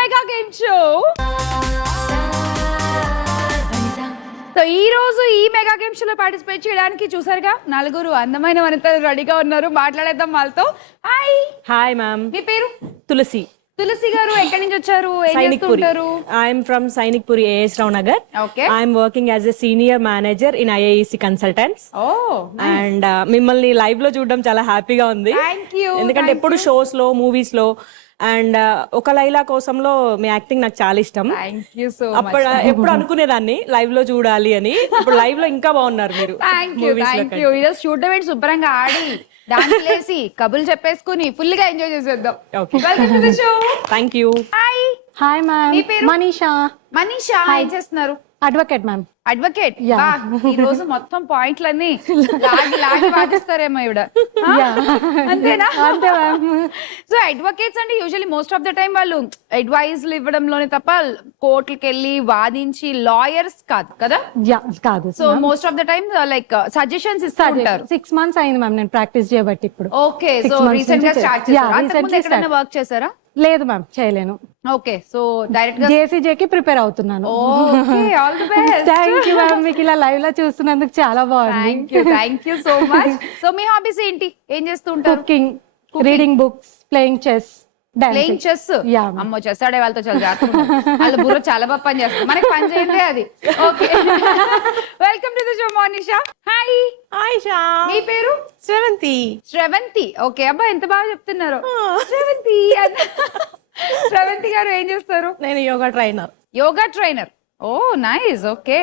Mega game show. So ఈ రోజు ఈ మెగా గేమ్ షోలో పార్టిసిపేట్ చేయడానికి చూసారుగా నలుగురు అందమైన వనితలు రెడీగా ఉన్నారు. మాట్లాడేద్దాం వాళ్ళతో. హాయ్. Hi ma'am. మీ పేరు? తులసి. తులసి గారు ఎక్కడి నుంచి వచ్చారు? ఏం చేస్తుంటారు? I'm from Sainikpuri AS Rao Nagar. Okay. I'm working as a senior manager in IIEC consultants. And మిమ్మల్ని లైవ్ లో చూడడం చాలా హ్యాపీగా ఉంది. Thank you. ఎందుకంటే ఎప్పుడు షోస్ లో మూవీస్ లో అండ్ ఒక లైలా కోసంలో మీ యాక్టింగ్ నాకు చాలా ఇష్టం. Thank you so much. అప్పుడు ఎప్పుడు అనుకునేదాన్ని లైవ్ లో చూడాలి అని. ఇప్పుడు లైవ్ లో ఇంకా బాగున్నారు మీరు. Thank you. Thank you. ఈరోజు చూడడం ఏంటి, శుభ్రంగా ఆడి డాన్స్ వేసి కబుర్లు చెప్పేసుకుని ఫుల్ గా ఎంజాయ్ చేసేద్దాం. Welcome to the show. Thank you. Hi. Hi ma'am. మీ పేరు? మనీషా. మనీషా. ఏం చేస్తున్నారు? Advocate ma'am. అడ్వకేట్. ఈ రోజు మొత్తం పాయింట్లన్నీ లాగి పాటిస్తారేమో ఇవిడ. అంతేనా? అంతే మ్యామ్. సో అడ్వకేట్స్ అంటే usually most of the time వాళ్ళు అడ్వైజ్లు ఇవ్వడంలోనే తప్ప కోర్టుకి వెళ్ళి వాదించి లాయర్స్ కాదు కదా. కాదు. So most of the time like suggestions ఇస్తూ ఉంటారు. 6 months అయింది మ్యామ్ నేను ప్రాక్టీస్ చేయబట్టి ఇప్పుడు. ఓకే. సో 6 months రీసెంట్ గా నుంచి స్టార్ట్ చేశారా? Yeah, అంతకుముందు recently ఎక్కడైనా వర్క్ చేశారా? లేదు మ్యామ్, చేయలేను. ఓకే. సో డైరెక్ట్ గా JCJ కి ప్రిపేర్ అవుతున్నాను. Okay. All the best. Thank you ma'am. మీకు ఇలా లైవ్ లో చూస్తున్నందుకు చాలా బాగుంది. Thank you so much. So me hobbies ఏంటి? ఏం చేస్తూ ఉంటారు? Cooking, reading books, playing chess, playing chess. Yeah. అమ్మో, చెస్ ఆడే వాళ్ళతో చాలా జాగ్రత్త. వాళ్ళ బుర్ర చాలా బాగా పని చేస్తారు. మనకి పని చేయండి అది. Okay. Welcome to the show Monisha. Hi. Ayesha. మీ పేరు? శ్రవంతి. శ్రవంతి. ఓకే. అబ్బా ఎంత బాగా చెప్తున్నారు. శ్రవంతి. శ్రవంతి గారు ఏం చేస్తారు? నేను యోగా ట్రైనర్. యోగా ట్రైనర్. ఓ నైస్. ఓకే.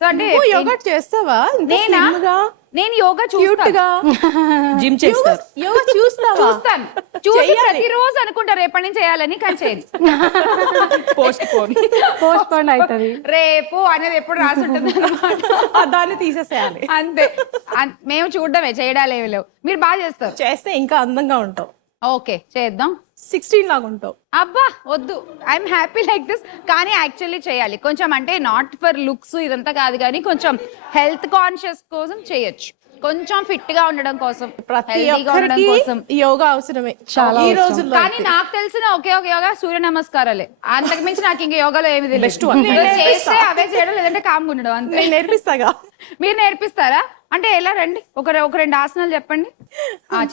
సో అంటే యోగా చేస్తావా? నేనా? నేను యోగా చూస్తా. జిమ్ చేస్తారు. యోగా చూస్తాను. చూసి ప్రతిరోజు అనుకుంటా రేపటి నుంచి చేయాలని, కానీ చేయను. పోస్ట్ పోన్ అవుతుంది. రేపు అనేది ఎప్పుడు రాసి ఉంటుంది అన్నమాట. దాన్ని తీసేసేయాలి అంతే. మేము చూడడమే, చేయడాలు ఏమి లేవు. మీరు బాగా చేస్తారు. చేస్తే ఇంకా అందంగా ఉంటావు. ఓకే, చేద్దాం. 16 లాగా ఉంటావు. అబ్బా వద్దు, ఐఎమ్ హ్యాపీ లైక్ దిస్. కానీ యాక్చువల్లీ చేయాలి కొంచెం, అంటే నాట్ ఫర్ లుక్స్ ఇదంతా కాదు, కానీ కొంచెం హెల్త్ కాన్షియస్ కోసం చేయొచ్చు, కొంచెం ఫిట్ గా ఉండడం కోసం, హెల్తీగా ఉండడం కోసం యోగా అవసరమే చాలా ఈ రోజుల్లో. కానీ నాకు తెలిసిన ఒకే ఒక యోగా సూర్య నమస్కారాలే. అంతకు మించి నాకు ఇంకా యోగాలో ఏమి తెలియదు. చేస్తే అవే చేయడం, లేదంటే కామ్గా ఉండడం అంతే. నేను నేర్పిస్తాగా. మీరు నేర్పిస్తారా? అంటే ఎలా? రండి, ఒక 2 ఆసనాలు చెప్పండి.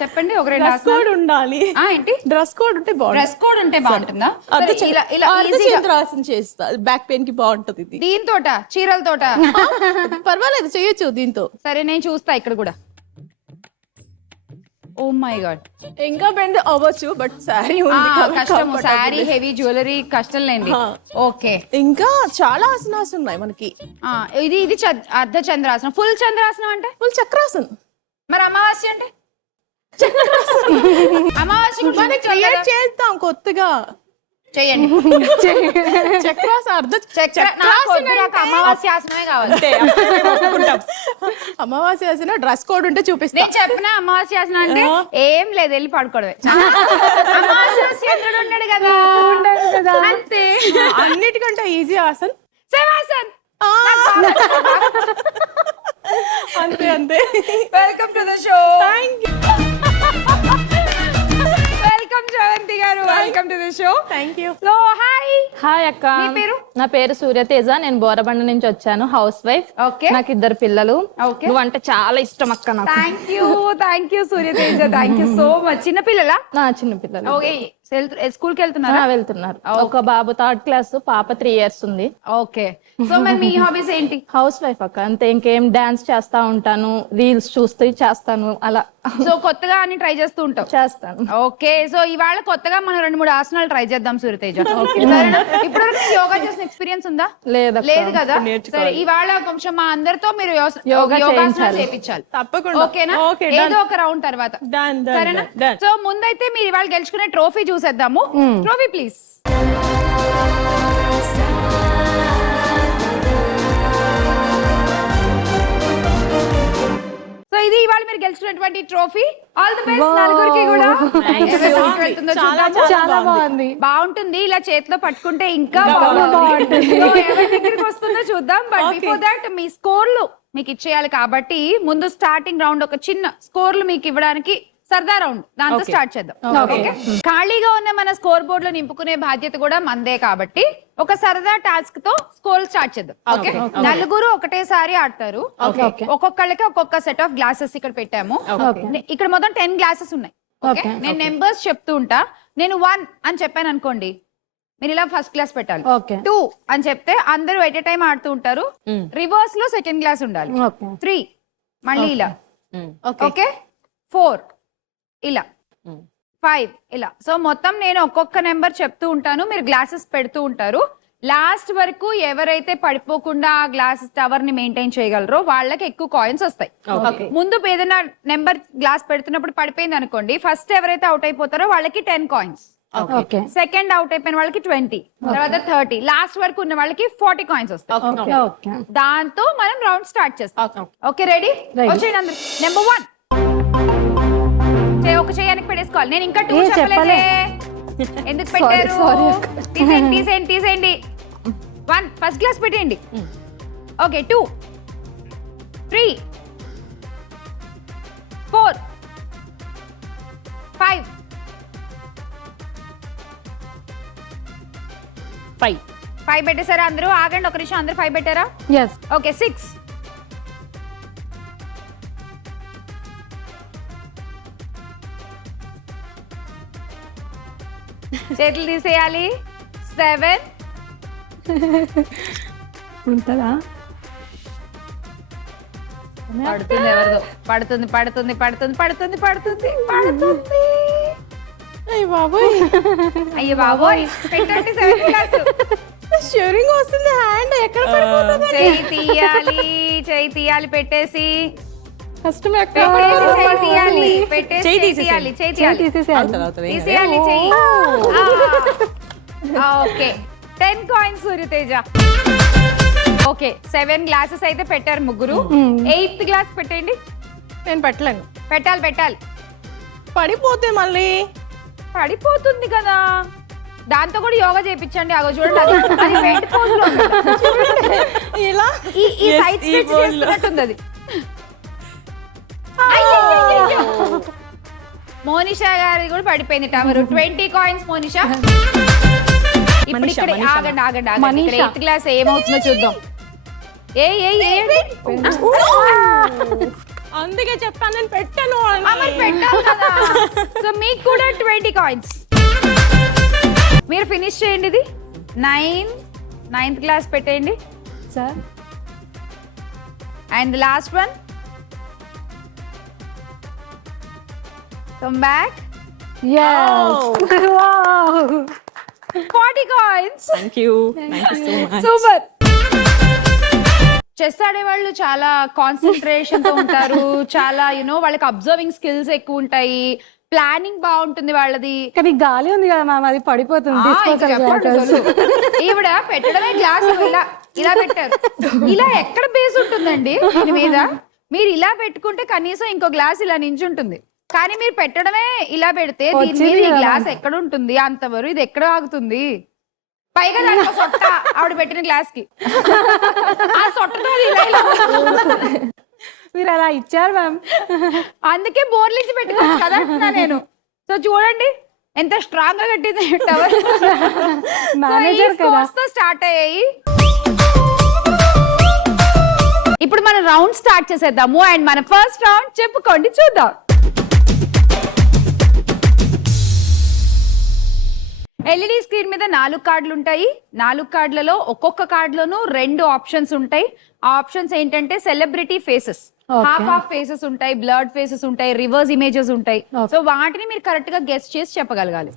చెప్పండి, ఒక 2 ఆసనాలు ఉండాలి. ఏంటి? డ్రెస్ కోడ్ ఉంటే బాగుంటుంది. డ్రెస్ కోడ్ ఉంటే బాగుంటుందా? అర్ధచంద్రాసనం చేస్తా, బ్యాక్ పెయిన్ కి బాగుంటది ఇది. దీంతోట, చీరలతోట? పర్వాలేదు, చేయొచ్చు దీంతో. సరే, నేను చూస్తా ఇక్కడ కూడా. ఓ మై గాడ్, ఇంకా బెండ్ అవ్వచ్చు, బట్ శారీ కష్టం. శారీ, హెవీ జ్యువెలరీ కష్టం లేండి. ఓకే. ఇంకా చాలా ఆసనాస్ ఉన్నాయి మనకి. ఇది అర్ధ చంద్రాసనం. ఫుల్ చంద్రాసనం అంటే? ఫుల్ చక్రాసనం. మరి అమావాస్య అంటే? అమావాస్య చేద్దాం కొత్తగా. చెయ్యండి. అమావాస్యాసనమే కావాలి. అమావాస్యాసన డ్రెస్ కోడ్ ఉంటే చూపిస్తా. నేను చెప్పిన అమావాస్యాసనం అంటే ఏం లేదు, వెళ్ళి పడుకోవడమే. చంద్రుడు ఉన్నాడు కదా, అంతే. అన్నిటికంటే ఈజీ ఆసన్ శవాసన్. అంతే అంతే. Welcome to the show. Thank you. Welcome Sravanthi garu. Welcome to the show. Thank you. లో హాయ్. హాయ్ అక్క. మీ పేరు? నా పేరు సూర్యతేజ. నేను బోరబండ నుంచి వచ్చాను, హౌస్ వైఫ్. ఓకే. నాకు 2 పిల్లలు. ఓకే. నువ్వంటే చాలా ఇష్టం అక్క నాకు. Thank you Surya Teja. Thank you so much. చిన్న పిల్లలా? నా చిన్న పిల్లలు. ఓకే. స్కూల్ కి వెళ్తున్నారా? వెళ్తున్నారు. ఒక బాబు 3rd క్లాస్, పాప 3 years ఉంది. ఓకే. సో మరి మీ హాబీస్ ఏంటి? హౌస్ వైఫ్ అక్క, అంతే. ఇంకేం డాన్స్ చేస్తా ఉంటాను, రీల్స్ చూస్తూ చేస్తాను, అలా. సో కొత్తగా అని ట్రై చేస్తూ ఉంటాం? చేస్తాను. ఓకే. సో ఇవాళ కొత్తగా మనం 2-3 ఆసనాలు ట్రై చేద్దాం సూర్యతేజ. ఇప్పుడు యోగా చేసిన ఎక్స్పీరియన్స్ ఉందా? లేదు కదా. సరే, ఇవాళ కొంచెం మా అందరితో మీరు యోగాసనాలు చేయించాలి. తప్పకుండా. ఓకేనా? ఏదో ఒక రౌండ్ తర్వాత. సరేనా? Done. సో ముందైతే మీరు ఇవాళ గెలుచుకునే ట్రోఫీ చూసేద్దాము. Trophy please. సో ఇది ఇవాళ మీరు గెలుచుకున్నటువంటి ట్రోఫీ. ఆల్ ది బెస్ట్ నలుగురికి కూడా. చాలా బాగుంది. బాగుంటుంది. ఇలా చేతిలో పట్టుకుంటే ఇంకా బాగుంటుంది. ఎవరి దగ్గరికి వస్తుందో చూద్దాం. బట్ బిఫోర్ దట్ మీ స్కోర్లు మీకు ఇచ్చేయాలి కాబట్టి ముందు స్టార్టింగ్ రౌండ్ ఒక చిన్న స్కోర్లు మీకు ఇవ్వడానికి సరదా రౌండ్ దాంతో స్టార్ట్ చేద్దాం. ఓకే, ఖాళీగా ఉన్న మన స్కోర్ బోర్డ్ లో నింపుకునే బాధ్యత కూడా మందే కాబట్టి ఒక సరదా టాస్క్ తో స్కోర్ స్టార్ట్ చేద్దాం. ఓకే, నలుగురు ఒకటేసారి ఆడతారు. ఒక్కొక్కళ్ళకి ఒక్కొక్క సెట్ ఆఫ్ గ్లాసెస్ ఇక్కడ పెట్టాము. ఇక్కడ మొత్తం 10 గ్లాసెస్ ఉన్నాయి. ఓకే, నేను నెంబర్స్ చెప్తూ ఉంటా. నేను 1 అని చెప్పాను అనుకోండి, మీరు ఇలా ఫస్ట్ క్లాస్ పెట్టాలి. 2 అని చెప్తే అందరూ ఎట్ ఎ టైం ఆడుతూ ఉంటారు. రివర్స్ లో సెకండ్ క్లాస్ ఉండాలి. 3 మళ్ళీ ఇలా. ఓకే, 4 ఇలా, 5 ఇలా. సో మొత్తం నేను ఒక్కొక్క నెంబర్ చెప్తూ ఉంటాను, మీరు గ్లాసెస్ పెడుతూ ఉంటారు. లాస్ట్ వరకు ఎవరైతే పడిపోకుండా ఆ గ్లాస్ టవర్ ని మెయింటైన్ చేయగలరో వాళ్ళకి ఎక్కువ కాయిన్స్ వస్తాయి. ముందు ఏదైనా నెంబర్ గ్లాస్ పెడుతున్నప్పుడు పడిపోయింది అనుకోండి, ఫస్ట్ ఎవరైతే అవుట్ అయిపోతారో వాళ్ళకి 10 కాయిన్స్, సెకండ్ అవుట్ అయిపోయిన వాళ్ళకి 20, తర్వాత 30, లాస్ట్ వరకు ఉన్న వాళ్ళకి 40 కాయిన్స్ వస్తాయి. దాంతో మనం రౌండ్ స్టార్ట్ చేస్తాం. Okay, ready? వచ్చేయండి అందరు. నెంబర్ 1 ఒక చేయడానికి పెట్టేసుకోవాలి. నేను ఇంకా 2 చెప్పలేదే, ఎందుకు పెట్టారు? తీసేయండి. 1 ఫస్ట్ క్లాస్ పెట్టేయండి. ఓకే, 2, 3, 4, 5, 5 పెట్టేశారా అందరూ? ఆగండి ఒక నిమిషం, అందరూ 5 పెట్టారా? ఓకే, 6, చేతులు తీసేయాలి. 7, ఉంటుందా? పడుతుంది, ఎవరిదో పడుతుంది. అయ్యో బాబోయ్, పెట్టండి 7th క్లాస్. షూరింగ్ వస్తుంది, హ్యాండ్ ఎక్కడ పడిపోతుంది? చేయి తీయాలి, పెట్టేసి కష్టం. తీసేయాలి. Okay, 10 coins Surya Teja. Okay, 7 glasses అయితే పెట్టారు ముగ్గురు. 8th గ్లాస్ పెట్టండి. నేను పెట్టలేను. పెట్టాలి. పడిపోతే మళ్ళీ పడిపోతుంది కదా, దాంతో కూడా యోగా చేయించండి. అగో చూడండి, అది బెడ్ పోజ్ లో ఇలా ఈ సైడ్ స్ట్రెచ్ చేస్తున్నట్టుంది అది. మోనిషా గారి కూడా పడిపోయింది టవర్. 20 కాయిన్స్ మోనిషా. ఇప్పుడు ఇక్కడ ఆగండి. ఇక్కడ 8th క్లాస్ ఏమవుతుందో చూద్దాం. అందుకే చెప్పాను నేను పెట్టాను. పెట్టాలి కదా. సో మీకు కూడా 20 కాయిన్స్. మీరు ఫినిష్ చేయండి. ఇది 9th క్లాస్ పెట్టేయండి sir. And last one, come back. 40 coins. Thank you so much. Super. Chess ఆడేవాళ్ళు చాలా కాన్సన్ట్రేషన్ తో ఉంటారు, చాలా వాళ్ళకి అబ్జర్వింగ్ స్కిల్స్ ఎక్కువ ఉంటాయి, ప్లానింగ్ బాగుంటుంది వాళ్ళది. కానీ గాలి ఉంది కదా మ్యామ్, అది పడిపోతుంది. ఈవిడ పెట్టడమే గ్లాస్ ఇలా పెట్టారు. ఇలా ఎక్కడ బేస్ ఉంటుందండి దీని మీద? మీరు ఇలా పెట్టుకుంటే కనీసం ఇంకో గ్లాస్ ఇలా నించుంటుంది, కానీ మీరు పెట్టడమే ఇలా పెడితే దీని మీద ఈ గ్లాస్ ఎక్కడ ఉంటుంది? అంతవరకు ఇది ఎక్కడ ఆగుతుంది? పైగా దానికి సొట్ట, ఆవిడ పెట్టిన గ్లాస్ కి ఆ సొట్టతో మీరు అలా ఇచ్చారు మ్యామ్, అందుకే బోర్లు ఇచ్చి పెట్టుకోవచ్చు కదా అంటున్నా నేను. సో చూడండి ఎంత స్ట్రాంగ్ గా కట్టింది టవర్. స్టార్ట్ అయ్యాయి. ఇప్పుడు మనం రౌండ్ స్టార్ట్ చేసేద్దాము. అండ్ మన ఫస్ట్ రౌండ్ చెప్పుకోండి చూద్దాం. ఎల్ఈడి స్క్రీన్ మీద 4 కార్డులు ఉంటాయి. 4 కార్డులలో ఒక్కొక్క కార్డులోనూ 2 ఆప్షన్స్ ఉంటాయి. ఆ ఆప్షన్స్ ఏంటంటే సెలబ్రిటీ ఫేసెస్, హాఫ్ ఫేసెస్ ఉంటాయి, బ్లర్డ్ ఫేసెస్ ఉంటాయి, రివర్స్ ఇమేజెస్ ఉంటాయి. సో వాటిని మీరు కరెక్ట్ గా గెస్ చేసి చెప్పగలగాలి.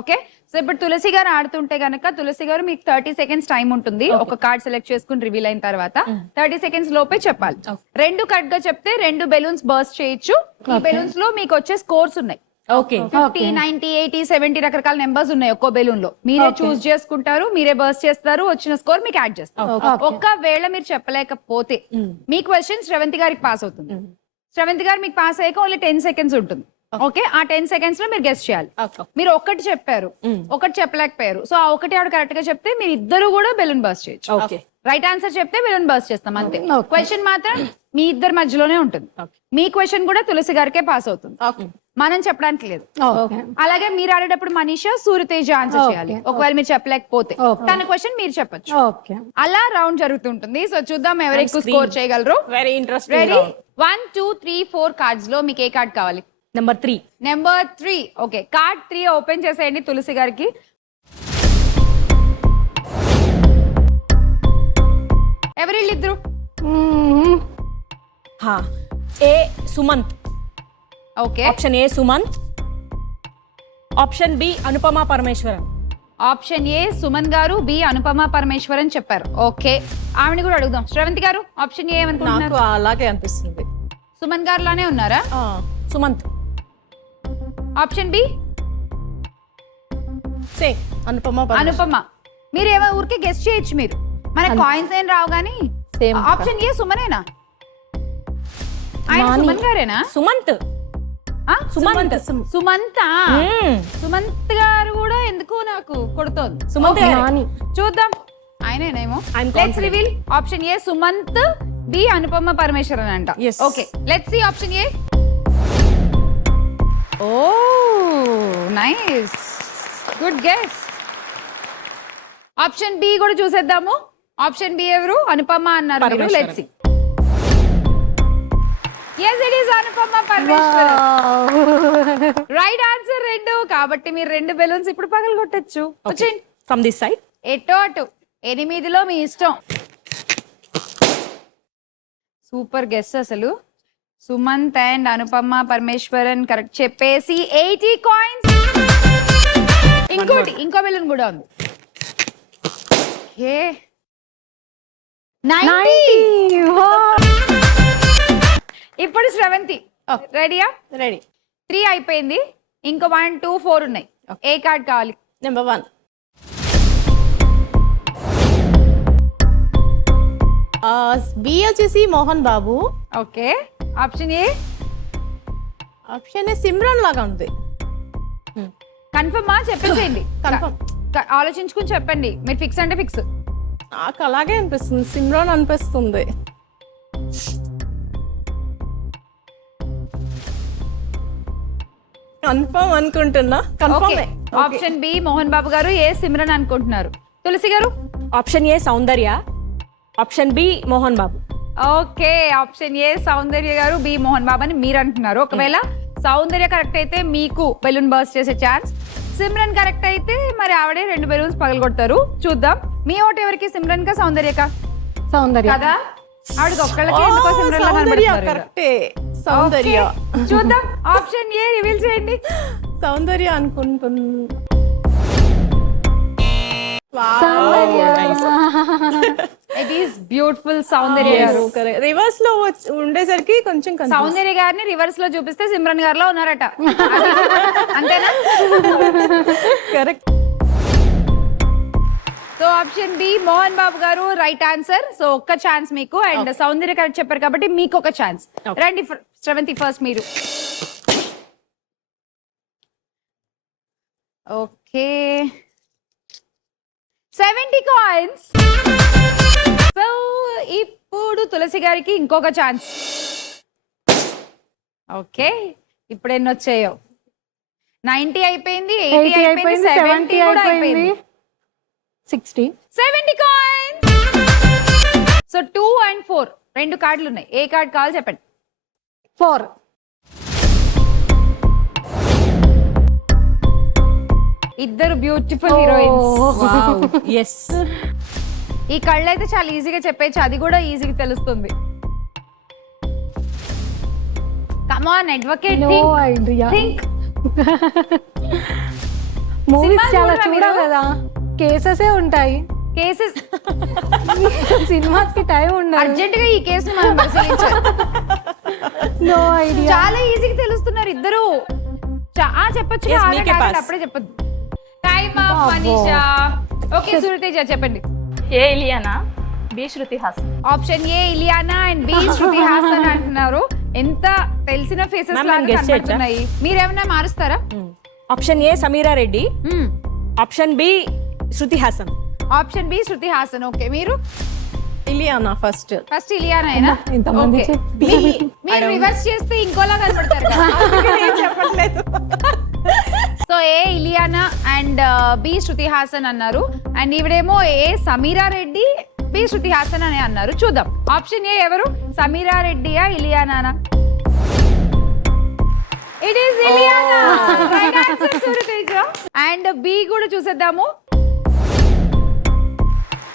ఓకే, సో ఇప్పుడు తులసి గారు ఆడుతుంటే గనక తులసి గారు మీకు 30 సెకండ్స్ టైం ఉంటుంది. ఒక కార్డ్ సెలెక్ట్ చేసుకుని రివీల్ అయిన తర్వాత 30 సెకండ్స్ లోపే చెప్పాలి. 2 కరెక్ట్ గా చెప్తే 2 బెలూన్స్ బర్స్ట్ చేయొచ్చు. ఈ బెలూన్స్ లో మీకు వచ్చే స్కోర్స్ ఉన్నాయి. 50, 90, 80, 70 రకరకాల నెంబర్స్ ఉన్నాయి ఒక్కో బెలూన్ లో. మీరే చూస్ చేసుకుంటారు, మీరే బర్స్ట్ చేస్తారు, వచ్చిన స్కోర్ మీకు యాడ్ చేస్తారు. ఒక్కవేళ మీరు చెప్పలేకపోతే మీ క్వశ్చన్ శ్రవంతి గారికి పాస్ అవుతుంది. శ్రవంతి గారు మీకు పాస్ అయ్యాక ఓన్లీ 10 సెకండ్స్ ఉంటుంది. ఓకే, ఆ 10 సెకండ్స్ లో మీరు గెస్ చేయాలి. మీరు ఒకటి చెప్పారు, ఒకటి చెప్పలేకపోయారు. సో ఆ ఒకటి ఆవిడ కరెక్ట్ గా చెప్తే మీరు ఇద్దరు కూడా బెలూన్ బర్స్ట్ చేయొచ్చు. రైట్ ఆన్సర్ చెప్తే బెలూన్ బర్స్ట్ చేస్తాం అంతే. క్వశ్చన్ మాత్రం మీ ఇద్దరి మధ్యలోనే ఉంటుంది. మీ క్వశ్చన్ కూడా తులసి గారికే పాస్ అవుతుంది. మనం చెప్పడానికి లేదు. ఓకే అలాగే మీరు ఆడేటప్పుడు మనీషా సూర్యతేజ ఆన్సర్ చేయాలి. ఒకవేళ మీరు చెప్పలేకపోతే తన క్వశ్చన్ మీరు చెప్పొచ్చు. ఓకే అలా రౌండ్ జరుగుతుంటుంది. సో చూద్దాం ఎవరు ఎక్కువ స్కోర్ చేయగలరు. Very interesting. రెడీ 1 2 3 4 కార్డ్స్ లో మీకు ఏ కార్డ్ కావాలి? Number 3. Number 3. Okay, card 3 open చేసేయండి తులసి గారికి. ఎవరు వీళ్ళిద్దరు? A Sumanth. Okay, option A Sumanth, option B Anupama Parameswaran. Option A Suman garu, B Anupama Parameswaran చెప్పారు. ఓకే, ఆవిడ కూడా అడుగుదాం. శ్రవంతి గారు ఆప్షన్ ఏ ఏమనుకుంటున్నారు? నాకు అలాగే అనిపిస్తుంది. సుమన్ గారు లానే ఉన్నారా? సుమంత్. ఆప్షన్ బి సే అనుపమ అనుపమ. మీరు ఏమో ఊరికే గెస్ట్ చేయొచ్చు. మీరు మన కాయిన్స్ ఏం రావు కానీ. Same. ఆప్షన్ ఏ సుమనేనా? ఆయన సుమన్ గారేనా? సుమంత్. ఆ? సుమంత్. సుమంత. సుమంత్ గారు కూడా ఎందుకు నాకు కొడుతోంది. సుమంత్ Okay. నాని. చూద్దాం ఆయనేనేమో. I'm let's confident. Reveal. Option A Sumanth, B Anupama Parameswaran అంట. Yes. Okay, let's see option A. Oh nice, good guess. Option B కూడా చూసేద్దాము. ఆప్షన్ బి ఎవరు? అనుపమ అన్నారు మీరు. Parameswaran. Let's see. yes it is Anupama Parameswaran. Right answer 2. కాబట్టి మీరు 2 బెలూన్స్ ఇప్పుడు పగలగొట్టొచ్చు. వచ్చేయండి ఫ్రమ్ దిస్ సైడ్. ఎటో అటు 8లో మీ ఇష్టం. సూపర్ గెస్ అసలు. సుమంత్ అండ్ అనుపమ పరమేశ్వరన్ కరెక్ట్ చెప్పేసి 80 కాయిన్స్. ఇంకో బెలూన్ కూడా ఉంది. ఓకే 90. ఇప్పుడు శ్రవంతి రెడీయా? రెడీ. 3 అయిపోయింది. ఇంకో 1 2 4 ఉన్నాయి. ఏ కార్డ్ కావాలి? నెంబర్ 1. బి వచ్చేసి Mohan Babu. Okay, option A. Option A Simran లాగా ఉంది. కన్ఫర్మా? చెప్పేసేయండి. Confirm. ఆలోచించుకుని చెప్పండి. మీరు ఫిక్స్ అంటే ఫిక్స్. నాకు అలాగే అనిపిస్తుంది, సిమ్రాన్ అనిపిస్తుంది. కన్ఫర్మ్ అనుకుంటున్నా. Confirm. Option B Mohan Babu garu, A Simran అనుకుంటున్నారు. Tulasi garu? Option A Soundarya, option B Mohan Babu. Okay, option A Soundarya garu, B Mohan బాబు అని మీరు అంటున్నారు. ఒకవేళ సౌందర్య కరెక్ట్ అయితే మీకు బెలూన్ బర్స్ట్ చేసే ఛాన్స్. సిమ్రన్ కరెక్ట్ అయితే మరి ఆవిడే 2 బెలూన్స్ పగలగొడతారు. చూద్దాం. మీ ఓటు ఎవరికి? సిమ్రన్ కా సౌందర్యకా? సౌందర్య కదా, ఆవిడకి ఒక్కళ్ళకి ఎందుకో సిమ్రన్ లా సౌందర్య కనబడుతున్నారు కదా. కరెక్టే. సౌందర్య. Okay, చూద్దాం. ఆప్షన్ ఏ రివీల్ చేయండి. సౌందర్య అనుకుంటున్నా. ఇట్ ఈస్ బ్యూటిఫుల్ సౌందర్య గారు. రివర్స్ లో ఉండేసరికి కొంచెం సౌందర్య గారిని రివర్స్ లో చూపిస్తే సిమ్రన్ గారిలో ఉన్నారట. అంతేనా? Correct. So option B Mohan Babu garu right answer. So ఒక్క ఛాన్స్ మీకు. అండ్ సౌందర్య కరెక్ట్ చెప్పారు కాబట్టి మీకు ఒక ఛాన్స్. రండి శ్రవంతి ఫస్ట్ మీరు. Okay 70 coins. సో ఇప్పుడు తులసి గారికి ఇంకొక ఛాన్స్. ఓకే, ఇప్పుడు ఎన్ని వచ్చాయో? 90 అయిపోయింది, 80 అయిపోయింది, 70 కూడా అయిపోయింది. 60. 70 కాయిన్స్. సో 2 and 4 2 కార్డులు ఉన్నాయి. ఏ కార్డ్ కావాలి చెప్పండి. 4. ఇద్దరు బ్యూటిఫుల్ హీరోయిన్స్. ఎస్. ఈ కళ్ళు అయితే చాలా ఈజీగా చెప్పేచ్చు. అది కూడా ఈజీగా తెలుస్తుంది. Come on advocate, No idea. Think. Movies సినిమాలు చాలా చూడరా చూడాలి మీరు? కదా, కేసెసే ఉంటాయి. కేసెస్ సినిమాస్ కి టైం ఉండదు. అర్జెంట్ గా ఈ కేసుని మనం పరిశీలించాలి. No idea. చాలా ఈజీగా తెలుస్తున్నారు ఇద్దరు. చెప్పొచ్చు. Yes, మీకే pass. అప్పుడే చెప్పొద్దు. Time of Manisha. Okay Suryateja చెప్పండి. A Ileana, B Shruti Haasan. Option A Ileana and B Shruti Haasan అంటున్నారు. ఎంత తెలిసిన ఫేసెస్ Ma'am, లాగా నేను guess చేయొచ్చా? కనబడుతున్నాయి. మీరేమన్నా మారుస్తారా? Option A Sameera Reddy, option B Shruti Haasan. Option B Shruti Haasan. Okay, మీరు? ఇలియానా ఫస్ట్. ఫస్ట్ ఇలియానా ఇంతమంది మీరు రివర్స్ చేస్తే ఇంకోలా కనబడతారు చెప్పట్లేదు. So A Ileana and B Shruti Haasan అన్నారు. అండ్ ఈవిడేమో ఏ సమీరా రెడ్డి, బి శృతి హాసన్ అని అన్నారు. చూద్దాం ఆప్షన్ ఏ ఎవరు, సమీరా రెడ్డియా Ileana? It is Ileana. Right answer Suryateja. And B కూడా చూసేద్దాము.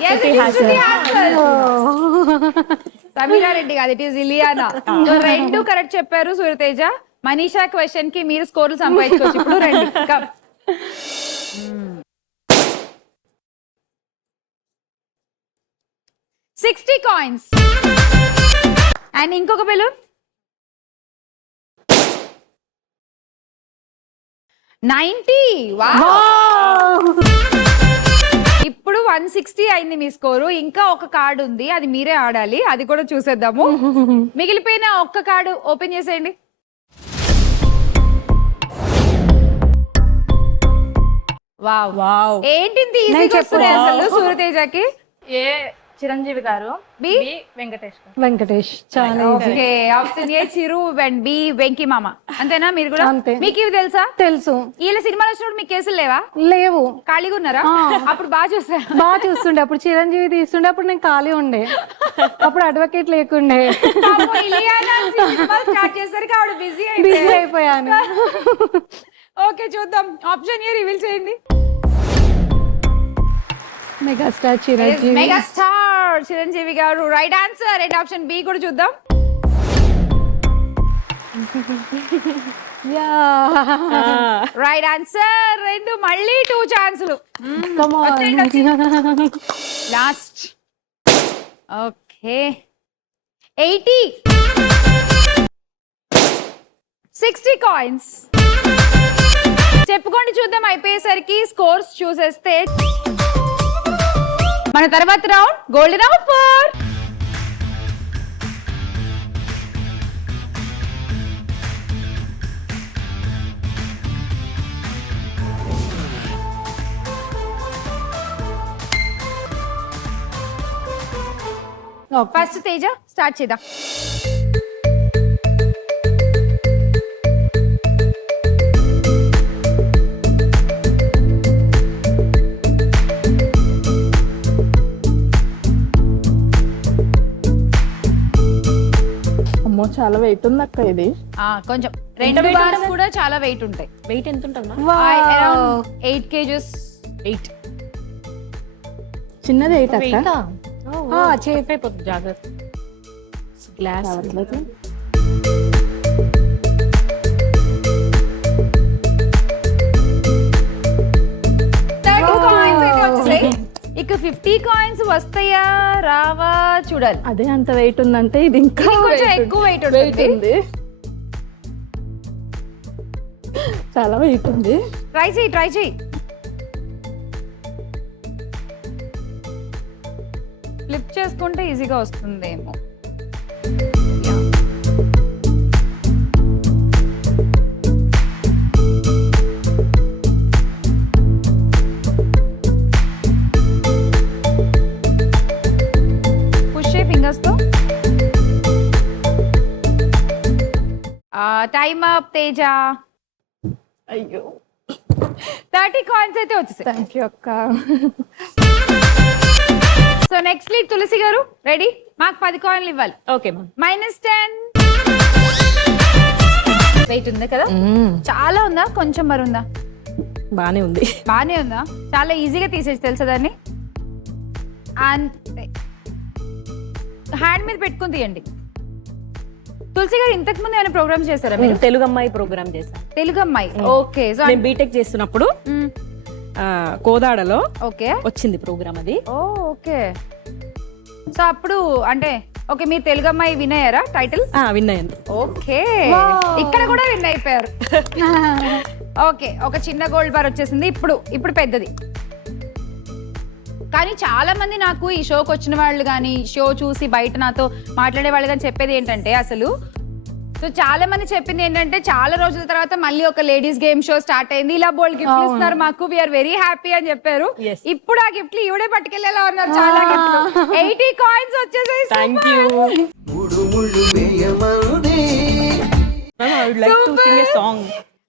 Yes, it is Shruti Haasan. Sameera Reddy కాదు, ఇట్ ఈస్ ఇలియానా. రెండు కరెక్ట్ చెప్పారు సూర్యతేజ. మనీషా క్వశ్చన్ కి మీరు స్కోర్లు సంపాదించుకోవచ్చు. ఇప్పుడు రండి. Come. 60 కాయిన్స్ అండ్ ఇంకొక బెలూన్ 90. ఇప్పుడు 160 అయింది మీ స్కోరు. ఇంకా ఒక కార్డు ఉంది, అది మీరే ఆడాలి. అది కూడా చూసేద్దాము. మిగిలిపోయిన ఒక్క కార్డు ఓపెన్ చేసేయండి. వావ్, ఏంటి అసలు సూర్యతేజకి? ఏ చిరంజీవి గారు, బి వెంకటేష్ గారు. వెంకటేష్ చాలా okay. Option A Chiru and B Venky మామ. అంతేనా? మీరు కూడా అంతే. మీకు ఇవి తెలుసా? తెలుసు. వీళ్ళ సినిమాలు వచ్చినప్పుడు మీకు కేసులు లేవా? లేవు. ఖాళీగా ఉన్నారా? అప్పుడు బాగా చూసారా? బాగా చూస్తుండే. అప్పుడు చిరంజీవి తీస్తుండే, అప్పుడు నేను ఖాళీ ఉండే. అప్పుడు అడ్వకేట్ లేకుండే. స్టార్ట్ చేసరికి ఆవిడ బిజీ బిజీ అయిపోయాను. ఓకే, చూద్దాం. ఆప్షన్ ఏ రివీల్ చేయండి. మెగాస్టార్ చిరంజీవి. మెగాస్టార్ చిరంజీవి గారు right answer. And option B కూడా చూద్దాం. Right answer. రెండు మళ్ళీ 2 ఛాన్సులు. లాస్ట్. ఓకే, 80. 60 కాయిన్స్. చెప్పుకోండి చూద్దాం. అయిపోయేసరికి స్కోర్స్ చూసేస్తే మన తర్వాత round golden offer. First Teja start చేద్దాం. అమ్మో, చాలా వెయిట్ ఉంది అక్క ఇది. కొంచెం 2 బార్స్ కూడా చాలా వెయిట్ ఉంటాయి. వెయిట్ ఎంత ఉంటుంది? Around 8 kgs. 8. చిన్నది వెయిట్ అక్క. చేతిపోతుంది, జాగ్రత్త. గ్లాస్ రావట్లేదు. ఇక 50 కాయిన్స్ వస్తాయా రావా చూడాలి. అదే అంత వెయిట్ ఉందంటే ఇది ఇంకా కొంచెం ఎక్కువ వెయిట్ ఉంది. చాలా వెయిట్ ఉంది. ట్రై చేయి. ఫ్లిప్ చేసుకుంటే ఈజీగా వస్తుందేమో. Time up Teja. అయ్యో, 30 కాయిన్స్ అయితే వచ్చేసాయి. థ్యాంక్ యూ అక్క. సో నెక్స్ట్ లీడ్ తులసి గారు రెడీ? మాకు 10 కాయిన్లు ఇవ్వాలి. Okay ma'am. -10. వెయిట్ ఉంది కదా? చాలా ఉందా, కొంచెం మరి ఉందా? బానే ఉంది. బానే ఉందా? చాలా ఈజీగా తీసేసి తెలుసా దాన్ని. అంతే, హ్యాండ్ మీద పెట్టుకుని తీయండి. తులసి గారు ఇంతకు ముందు ఏమైనా ప్రోగ్రామ్ చేశారా మీరు? తెలుగు అమ్మాయి ప్రోగ్రామ్ చేశాను. తెలుగు అమ్మాయి. ఓకే. సో నేను బీటెక్ చేస్తున్నప్పుడు కోదాడలో ఓకే వచ్చింది ప్రోగ్రామ్ అది. ఓకే. సో అప్పుడు అంటే ఓకే, మీరు తెలుగు అమ్మాయి విన్ అయ్యారా టైటిల్? విన్ అయ్యాను. ఓకే, ఇక్కడ కూడా విన్ అయిపోయారు. ఓకే, ఒక చిన్న గోల్డ్ బార్ వచ్చేసింది. ఇప్పుడు పెద్దది. కానీ చాలా మంది నాకు ఈ షోకి వచ్చిన వాళ్ళు కానీ షో చూసి బయట నాతో మాట్లాడే వాళ్ళు కానీ చెప్పేది ఏంటంటే, అసలు సో చాలా మంది చెప్పింది ఏంటంటే చాలా రోజుల తర్వాత మళ్ళీ ఒక లేడీస్ గేమ్ షో స్టార్ట్ అయింది, ఇలా బోల్డ్ గిఫ్ట్లు ఇస్తున్నారు మాకు, వీఆర్ వెరీ హ్యాపీ అని చెప్పారు. ఇప్పుడు ఆ గిఫ్ట్లు ఈవిడే పట్టుకెళ్ళేలా ఉన్నారు, చాలా గిఫ్ట్లు. 80 కాయిన్స్ వచ్చేసాయి. Thank you. I would like to sing a song.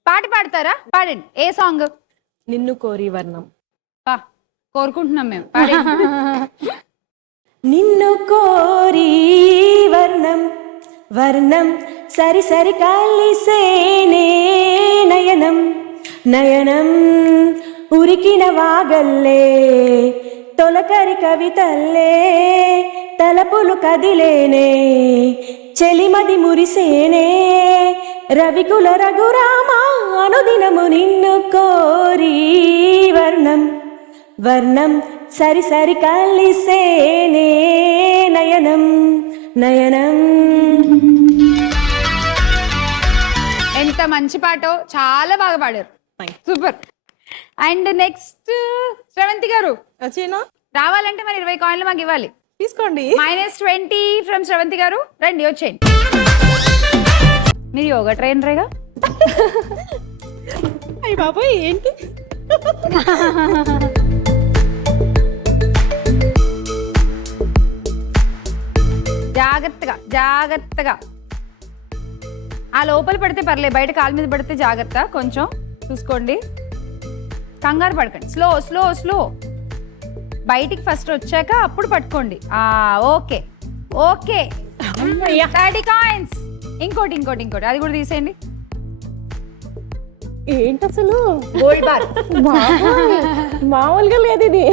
పాట పాడతారా? పాడండి. ఏ సాంగ్? నిన్ను కోరి వర్ణం. కోరుకుంటున్నాం మేము, పాడండి. నిన్ను కోరి వర్ణం వర్ణం సరి సరి కలిసేనే నయనం నయనం ఉరికిన వాగల్లే తొలకరి కవితల్లే తలపులు కదిలేనే చెలిమది మురిసేనే రవికుల రఘురామ అనుదినము నిన్ను కోరి వర్ణం వర్ణం సరి సరి కలిసేనే నయనం నయనం. ఎంత మంచి పాటో, చాలా బాగా పాడారు, సూపర్. అండ్ నెక్స్ట్ శ్రవంతి గారు వచ్చేనా? రావాలంటే మరి 20 కాయిన్లు మాకు ఇవ్వాలి. తీసుకోండి. -20 ఫ్రమ్ శ్రవంతి గారు. రండి, వచ్చేయండి. మీరు యోగా ట్రైనరేగా? అయ్య బాబోయ్, ఏంటి? జాగ్రత్తగా జాగ్రత్తగా. ఆ లోపల పడితే పర్లేదు, బయట కాలు మీద పడితే జాగ్రత్త, కొంచెం చూసుకోండి, కంగారు పడకండి. Slow slow slow. బయటికి ఫస్ట్ వచ్చాక అప్పుడు పట్టుకోండి. Okay okay. 30 కాయిన్స్. ఇంకోటి ఇంకోటి ఇంకోటి, అది కూడా తీసేయండి. ఏంటి అసలు? Gold bar. మామూలుగా లేదు ఇది.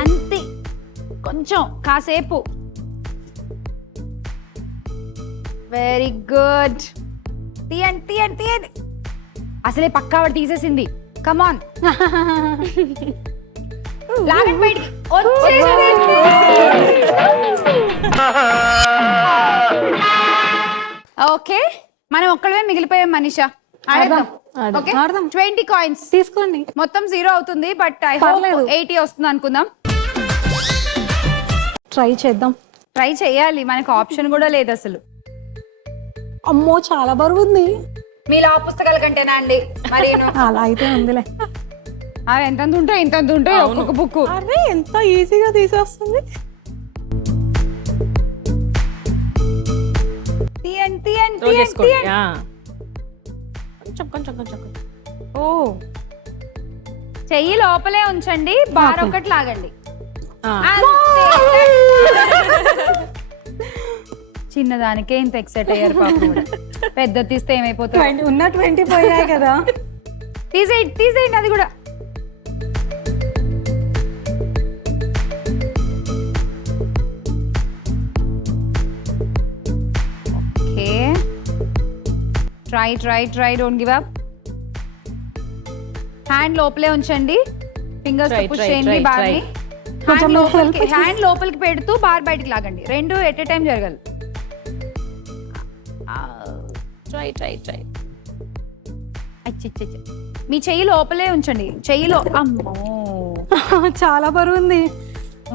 అంతే, కొంచెం కాసేపు. Very good. తీయండి తీయండి తీయండి. అసలే పక్కా వాడు తీసేసింది. కమాన్, లాగండి బయటికి. ఓకే, మనం ఒక్కడమే మిగిలిపోయాం మనీషా. ఆడేద్దాం. ఓకే, 20 కాయిన్స్ తీసుకోండి. మొత్తం 0 అవుతుంది, బట్ ఐ హోప్ 80 వస్తుంది అనుకుందాం. ట్రై చేద్దాం. ట్రై చేయాలి, మనకు ఆప్షన్ కూడా లేదు అసలు. అమ్మో, చాలా బరువు ఉంది. మీలో పుస్తకాల కంటేనా అండి? మరి అలా అయితే ఉందిలే. అవి ఎంత ఉంటాయి, ఇంత ఉంటాయి ఒక్కొక్క బుక్. అరే, ఎంత ఈజీగా తీసేస్తుంది. తీయండి తీయండి తీయండి తీయండి. కొంచెం కొంచెం కొంచెం. ఓ, చెయ్యి లోపలే ఉంచండి, బార్ ఒకటి లాగండి. అంతే. చిన్నదానికే ఇంత ఎక్సైట్ అయ్యారు పాపం. పెద్ద తీస్తే ఏమైపోతుంది? ఉన్న 20 పోయాయి కదా. తీసేయండి తీసేయండి, అది కూడా. Okay, try try try, don't give up. Hand లోపలే ఉంచండి, ఫింగర్స్ పుష్ చేయండి బార్ ని. హ్యాండ్ లోపలికి పెడుతూ బార్ బయటికి లాగండి. రెండు ఎట్ ఏ టైం జరగాలి. Try try try. మీ చెయ్యి లోపలే ఉంచండి, చెయ్యిలో. అమ్మో, చాలా బరువు ఉంది.